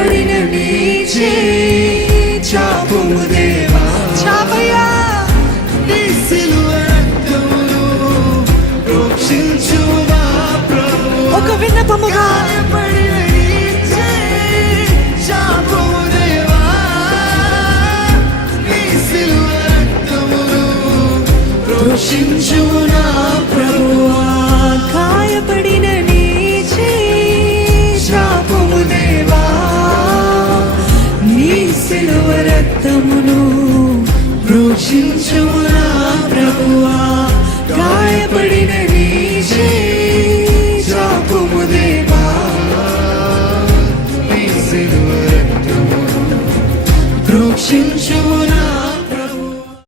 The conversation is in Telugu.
గాయపడిన నీ చేయి చాపుము దేవా. చాపయ్యా నీ సిలువ రక్తమును ప్రోక్షించు మా ప్రభువా. ఒక విన్నపముగా గాయపడిన నీ చేయి చాపుము దేవా. నీ సిలువ రక్తమును ప్రోక్షించు నా ప్రభువా. గాయపడిన నీ చేయి చాపుము దేవా. నీ సిలువ రక్తమును ప్రోక్షించు నా ప్రభువా. గాయపడిన నీ చేయి చాపుము దేవా. నీ సిలువ రక్తమును ప్రోక్షించు